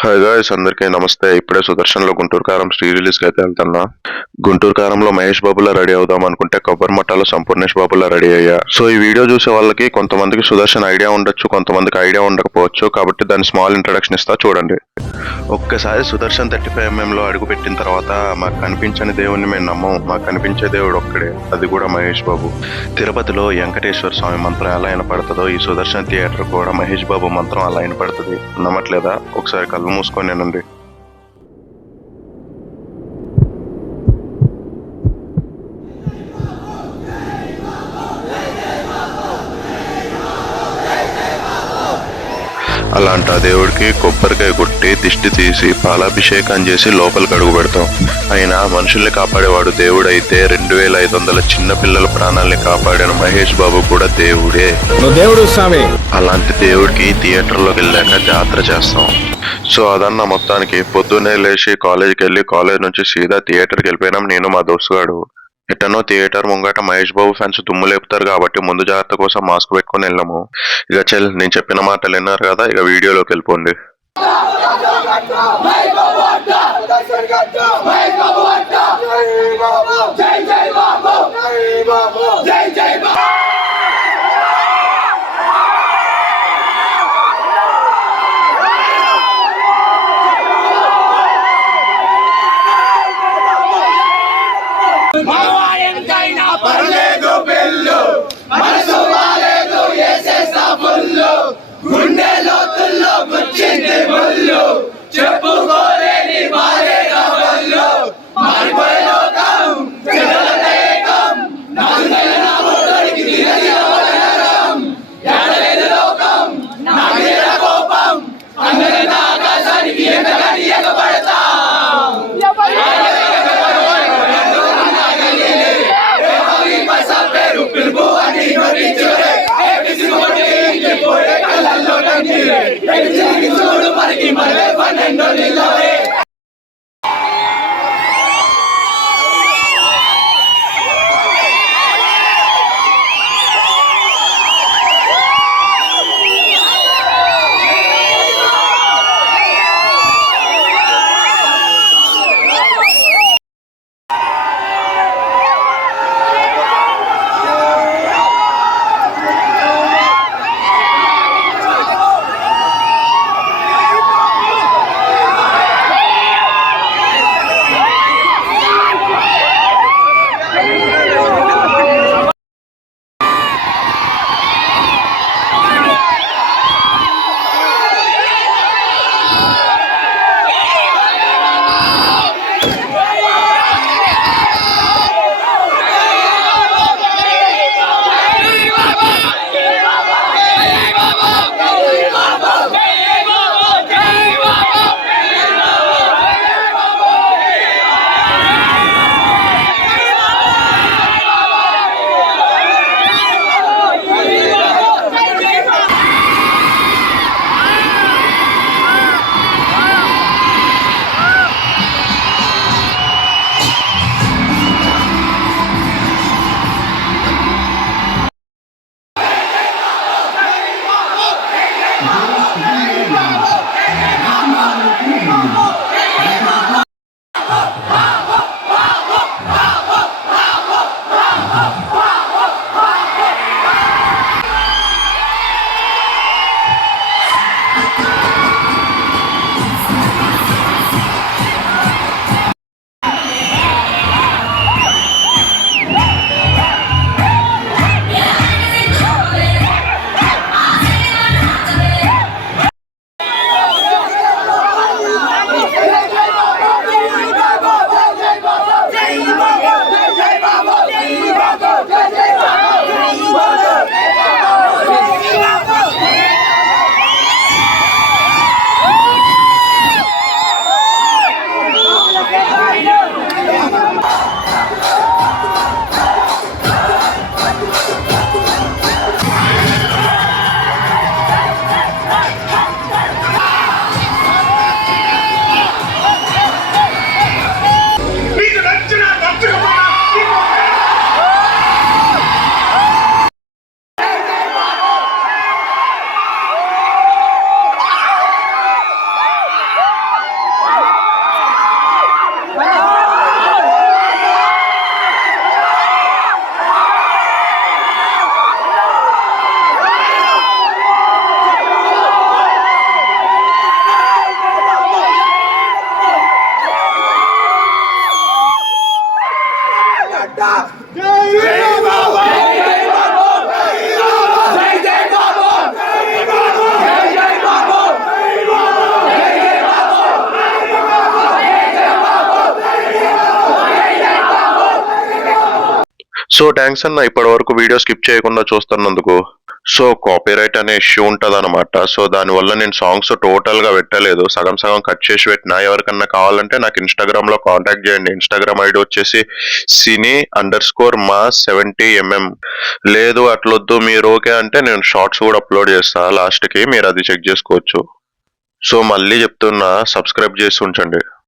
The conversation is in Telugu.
హాయ్ గాయ్స్, అందరికీ నమస్తే. ఇప్పుడే సుదర్శన్‌లో 'గుంటూరు కారం' రీ రిలీజ్‌కి అయితే వెళ్తున్నా. 'గుంటూరు కారంలో' మహేష్ బాబులా రెడీ అవుదాం అనుకుంటే 'కొబ్బరిమట్ట'లో సంపూర్ణేష్ బాబులా రెడీ అయ్యా. సో ఈ వీడియో చూసే వాళ్ళకి కొంతమందికి సుదర్శన్ ఐడియా ఉండొచ్చు, కొంతమందికి ఐడియా ఉండకపోవచ్చు. కాబట్టి దాని స్మాల్ ఇంట్రడక్షన్ ఇస్తా చూడండి. ఒక్కసారి సుదర్శన్ 35mm అడుగుపెట్టిన తర్వాత మాకు కనిపించని దేవుణ్ణి మేము నమ్మం. మాకు కనిపించే దేవుడు ఒక్కడే, అది కూడా మహేష్ బాబు. తిరుపతిలో వెంకటేశ్వర స్వామి మంత్రం ఎలా వినపడుతుందో ఈ సుదర్శన్ థియేటర్ కూడా మహేష్ బాబు మంత్రం అలా వినపడుతుంది. నమ్మట్లేదా? ఒకసారి కళ్ళు మూసుకొని వినండి. అలాంటి ఆ దేవుడికి కొబ్బరికాయ కొట్టి దిష్టి తీసి పాలాభిషేకం చేసి లోపలికి అడుగు పెడతాం. అయినా మనుషుల్ని కాపాడేవాడు దేవుడైతే 2500 చిన్న పిల్లల ప్రాణాలని కాపాడిన మహేష్ బాబు కూడా దేవుడే. దేవుడు స్వామి. అలాంటి దేవుడికి థియేటర్లోకి వెళ్ళాక జాతర చేస్తాం. సో అదన్న మొత్తానికి పొద్దున్నే లేచి కాలేజీకి వెళ్ళి కాలేజ్ నుంచి సీదా థియేటర్కి వెళ్ళిపోయినాం. నేను మా దోస్తుగాడు ఎట్టనో థియేటర్ ముంగట మహేష్ బాబు ఫ్యాన్స్ దుమ్ము లేపుతారు కాబట్టి ముందు జాగ్రత్త కోసం మాస్క్ పెట్టుకుని వెళ్ళాము. ఇక చెల్, నేను చెప్పిన మాటలు విన్నారు కదా, ఇక వీడియోలోకి వెళ్ళిపోండి. సో థ్యాంక్స్ అన్న ఇప్పటి వరకు వీడియో స్కిప్ చేయకుండా చూస్తున్నందుకు. సో కాపీరైట్ అనే ఇష్యూ ఉంటదనమాట. సో దానివల్ల నేను సాంగ్స్ టోటల్‌గా పెట్టలేదు. సగం సగం కట్ చేసి పెట్టినా. ఎవరికన్నా కావాలంటే నాకు ఇన్‌స్టాగ్రామ్‌లో కాంటాక్ట్ చేయండి. ఇన్‌స్టాగ్రామ్ ఐడీ వచ్చేసి సినీ_mas70mm. లేదు అట్లొద్దు మీరు ఓకే అంటే నేను షార్ట్స్ కూడా అప్లోడ్ చేస్తా లాస్ట్‌కి. మీరు అది చెక్ చేసుకోవచ్చు. సో మళ్ళీ చెప్తున్నా సబ్స్క్రైబ్ చేసి ఉంచండి.